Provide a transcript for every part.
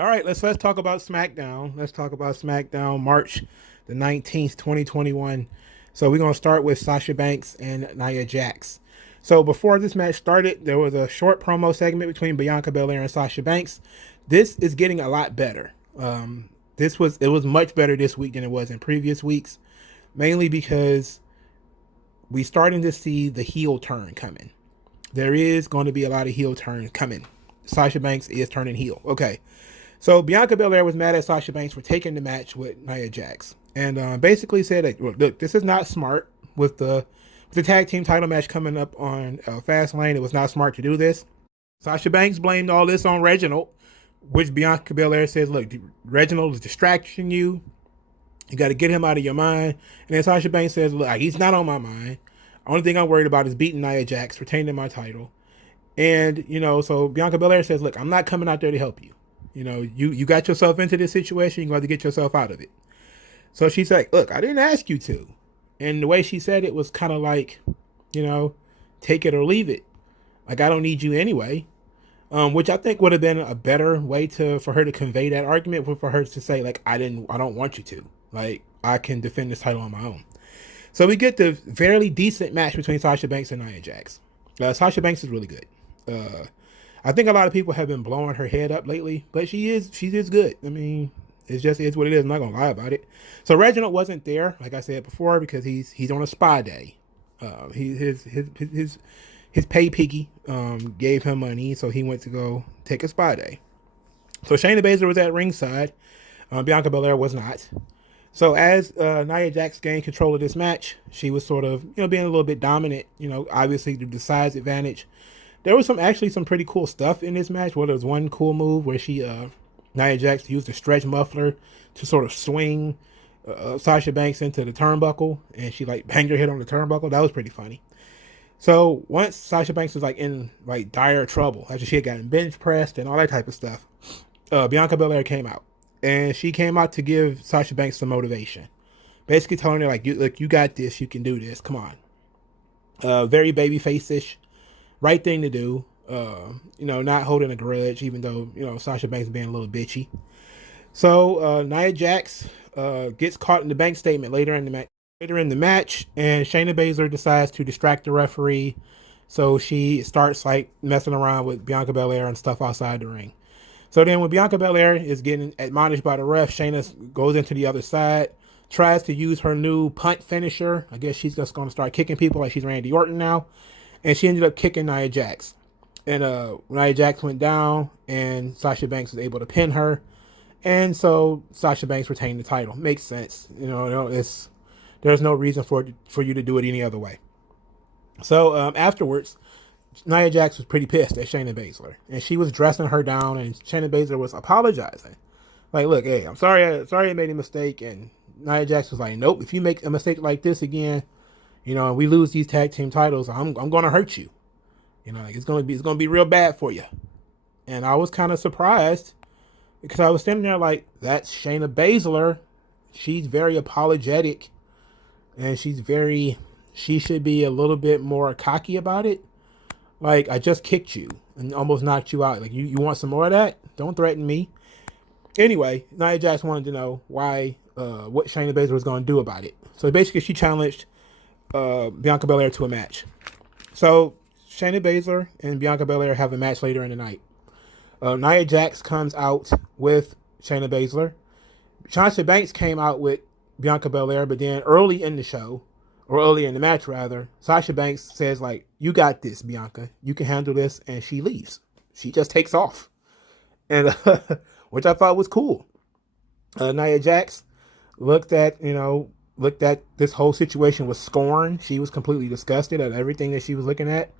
All right, let's talk about SmackDown. Let's talk about SmackDown March the 19th, 2021. So we're gonna start with Sasha Banks and Nia Jax. So before this match started, there was a short promo segment between Bianca Belair and Sasha Banks. This is getting a lot better. It was much better this week than it was in previous weeks, mainly because we starting to see the heel turn coming. There is going to be a lot of heel turn coming. Sasha Banks is turning heel. Okay. So Bianca Belair was mad at Sasha Banks for taking the match with Nia Jax, and basically said that, look, this is not smart with the tag team title match coming up on Fastlane. It was not smart to do this. Sasha Banks blamed all this on Reginald, which Bianca Belair says, look, Reginald is distracting you. You got to get him out of your mind. And then Sasha Banks says, look, he's not on my mind. Only thing I'm worried about is beating Nia Jax, retaining my title. And, so Bianca Belair says, look, I'm not coming out there to help you. You got yourself into this situation. You got to get yourself out of it. So she's like, look, I didn't ask you to. And the way she said it was kind of like, take it or leave it. Like, I don't need you anyway. Which I think would have been a better way for her to convey that argument, for her to say, like, I don't want you to. Like, I can defend this title on my own. So we get the fairly decent match between Sasha Banks and Nia Jax. Sasha Banks is really good. I think a lot of people have been blowing her head up lately, but she is good. I mean, it just is what it is. I'm not gonna lie about it. So Reginald wasn't there, like I said before, because he's on a spa day. His pay piggy gave him money, so he went to go take a spa day. So Shayna Baszler was at ringside. Bianca Belair was not. So as Nia Jax gained control of this match, she was sort of being a little bit dominant. Obviously through the size advantage. There was some pretty cool stuff in this match. Well, there was one cool move where Nia Jax used a stretch muffler to sort of swing Sasha Banks into the turnbuckle, and she like banged her head on the turnbuckle. That was pretty funny. So once Sasha Banks was like in like dire trouble after she had gotten bench pressed and all that type of stuff, Bianca Belair came out, and she came out to give Sasha Banks some motivation, basically telling her like, look, you got this, you can do this, come on. Very babyface-ish. Right thing to do, not holding a grudge, even though, Sasha Banks being a little bitchy. So Nia Jax gets caught in the bank statement later in the match, and Shayna Baszler decides to distract the referee. So she starts like messing around with Bianca Belair and stuff outside the ring. So then when Bianca Belair is getting admonished by the ref, Shayna goes into the other side, tries to use her new punt finisher. I guess she's just going to start kicking people like she's Randy Orton now. And she ended up kicking Nia Jax. And Nia Jax went down, and Sasha Banks was able to pin her. And so Sasha Banks retained the title. Makes sense. There's no reason for you to do it any other way. So afterwards, Nia Jax was pretty pissed at Shayna Baszler. And she was dressing her down, and Shayna Baszler was apologizing. Like, look, hey, I'm sorry I made a mistake. And Nia Jax was like, nope, if you make a mistake like this again, and we lose these tag team titles, I'm gonna hurt you. Like it's gonna be real bad for you. And I was kind of surprised because I was standing there like, that's Shayna Baszler. She's very apologetic, and she should be a little bit more cocky about it. Like, I just kicked you and almost knocked you out. Like, you want some more of that? Don't threaten me. Anyway, Nia Jax wanted to know why, what Shayna Baszler was going to do about it. So basically, she challenged Bianca Belair to a match. So Shayna Baszler and Bianca Belair have a match later in the night. Nia Jax comes out with Shayna Baszler. Sasha Banks came out with Bianca Belair, but then early in the show, or early in the match rather, Sasha Banks says like, you got this, Bianca. You can handle this, and she leaves. She just takes off. And which I thought was cool. Nia Jax looked at this whole situation with scorn. She was completely disgusted at everything that she was looking at.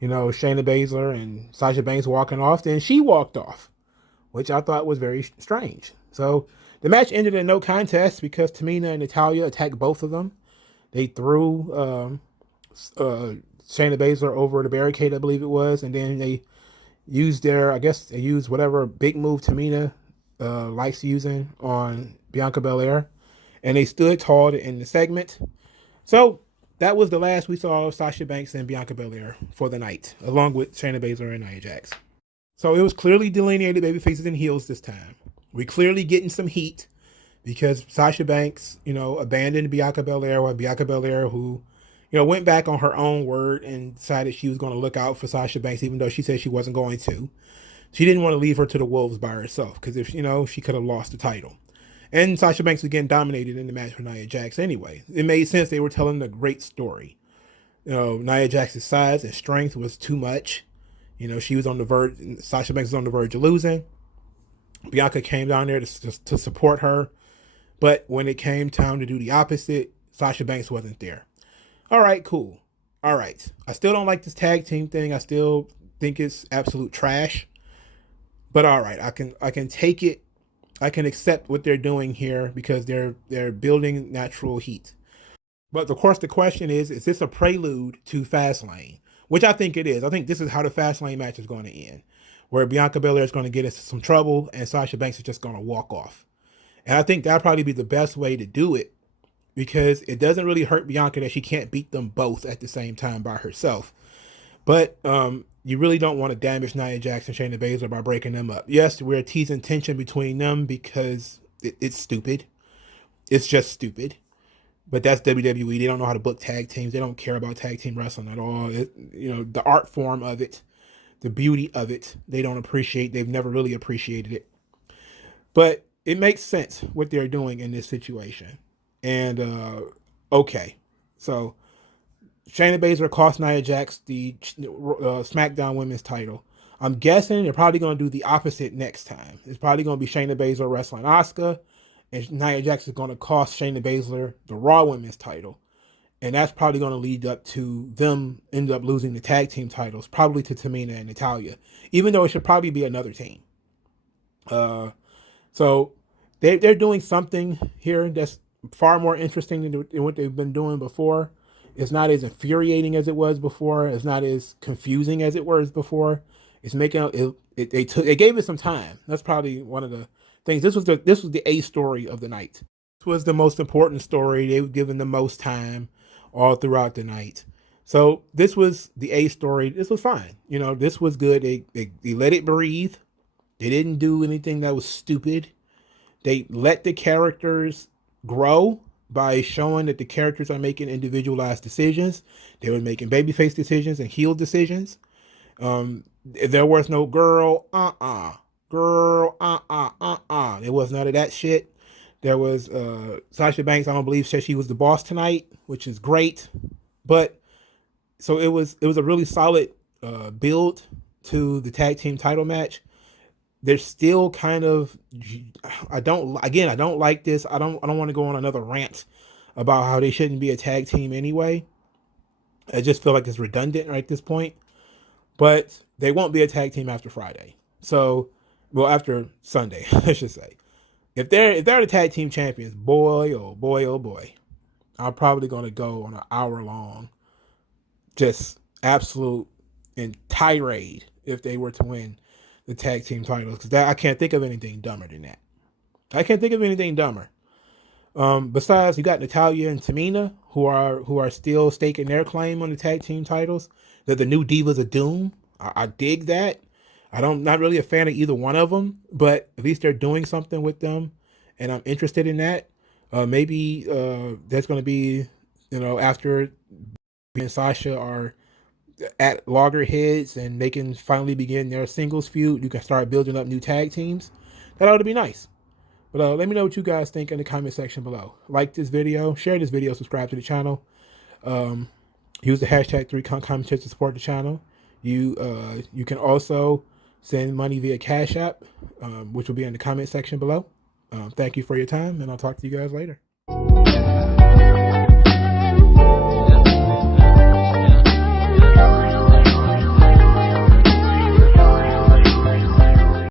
Shayna Baszler and Sasha Banks walking off. Then she walked off, which I thought was very strange. So the match ended in no contest because Tamina and Natalya attacked both of them. They threw Shayna Baszler over the barricade, I believe it was, and then they used whatever big move Tamina likes using on Bianca Belair, and they stood tall to end the segment. So that was the last we saw of Sasha Banks and Bianca Belair for the night, along with Shayna Baszler and Nia Jax. So it was clearly delineated baby faces and heels this time. We clearly getting some heat because Sasha Banks, abandoned Bianca Belair, or Bianca Belair, who, went back on her own word and decided she was going to look out for Sasha Banks, even though she said she wasn't going to. She didn't want to leave her to the wolves by herself because if she could have lost the title. And Sasha Banks was getting dominated in the match with Nia Jax anyway. It made sense. They were telling a great story. Nia Jax's size and strength was too much. She was on the verge. Sasha Banks was on the verge of losing. Bianca came down there to support her. But when it came time to do the opposite, Sasha Banks wasn't there. All right, cool. All right. I still don't like this tag team thing. I still think it's absolute trash. But all right, I can take it. I can accept what they're doing here because they're building natural heat. But of course, the question is this a prelude to Fastlane? Which I think it is. I think this is how the Fastlane match is going to end, where Bianca Belair is going to get into some trouble and Sasha Banks is just going to walk off. And I think that'll probably be the best way to do it because it doesn't really hurt Bianca that she can't beat them both at the same time by herself. But you really don't want to damage Nia Jax and Shayna Baszler by breaking them up. Yes, we're teasing tension between them because it's stupid. It's just stupid. But that's WWE. They don't know how to book tag teams. They don't care about tag team wrestling at all. The art form of it, the beauty of it, they don't appreciate. They've never really appreciated it. But it makes sense what they're doing in this situation. And, okay. So, Shayna Baszler cost Nia Jax the Smackdown Women's title. I'm guessing they're probably going to do the opposite next time. It's probably going to be Shayna Baszler wrestling Asuka, and Nia Jax is going to cost Shayna Baszler the Raw Women's title. And that's probably going to lead up to them end up losing the tag team titles, probably to Tamina and Natalya, even though it should probably be another team. So they're doing something here that's far more interesting than what they've been doing before. It's not as infuriating as it was before. It's not as confusing as it was before. It's making they gave it some time. That's probably one of the things. This was the A story of the night. This was the most important story. They were given the most time all throughout the night. So this was the A story. This was fine. This was good. They let it breathe. They didn't do anything that was stupid. They let the characters grow by showing that the characters are making individualized decisions. They were making babyface decisions and heel decisions. There was no girl, There was none of that shit. There was Sasha Banks, I don't believe, said she was the boss tonight, which is great. But so it was a really solid build to the tag team title match. They're still kind of, I don't like this. I don't want to go on another rant about how they shouldn't be a tag team anyway. I just feel like it's redundant right at this point. But they won't be a tag team after Friday. So, after Sunday, I should say. If they're the tag team champions, boy, oh boy, oh boy, I'm probably going to go on an hour long, just absolute and tirade if they were to win the tag team titles, because I can't think of anything dumber than that. I can't think of anything dumber. Besides, you got Natalya and Tamina, who are still staking their claim on the tag team titles. They're the new Divas of Doom. I dig that. Not really a fan of either one of them, but at least they're doing something with them, and I'm interested in that. Maybe there's going to be, after and Sasha are at loggerheads and they can finally begin their singles feud, you can start building up new tag teams. That ought to be nice. But let me know what you guys think in the comment section below. Like this video, share this video, subscribe to the channel. Use the hashtag 3comments to support the channel. You can also send money via Cash App, which will be in the comment section below. Thank you for your time, and I'll talk to you guys later.